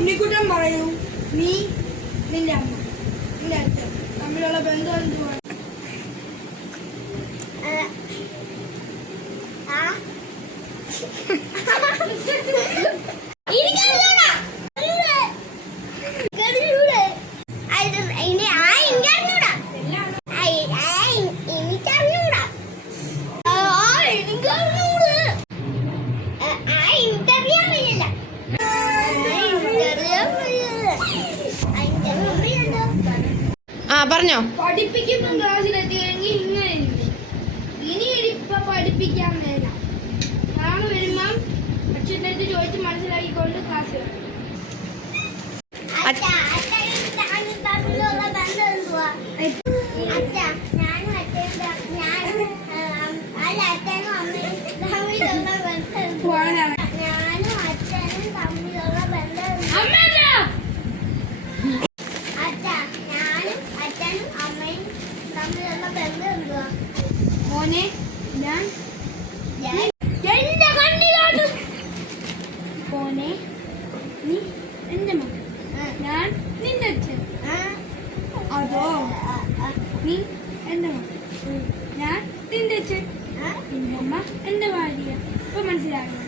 ഉണ്ണിക്കുട്ടൻ പറയൂ, നീ നിന്റെ അമ്മ നിന്റെ അച്ഛൻ തമ്മിലുള്ള ബന്ധം എന്തുവാണ്? പറഞ്ഞോ. പഠിപ്പിക്കുന്ന ക്ലാസ്സിലെത്തി കഴിഞ്ഞ് ഇങ്ങനെ ഇനി ഇപ്പൊ പഠിപ്പിക്കാൻ മേല. നാളെ വരുമ്പം അച്ഛൻ്റെ അടുത്ത് ചോദിച്ച് മനസ്സിലാക്കിക്കൊണ്ട് ക്ലാസ് വേണം. മോനെ ഞാൻ എന്റെ കണ്ണിലാണ്. മോനെ നീ എന്റെ മകൻ, ഞാൻ നിന്റെ അച്ഛൻ. അതോ നീ എന്റെ മകൻ, ഞാൻ നിന്റെ അച്ഛൻ, നിന്റെ അമ്മ എന്റെ ഭാര്യ. ഇപ്പൊ മനസ്സിലാക്കണം.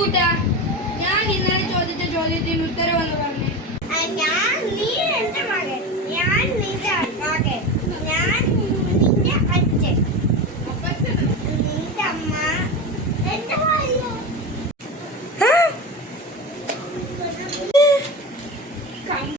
കുട്ടാ, ഞാൻ ഇന്നലെ ചോദിച്ച ചോദ്യത്തിന് ഉത്തരവെന്ന് പറഞ്ഞേ. നീ എന്റെ മകൻ, ഞാൻ നിന്റെ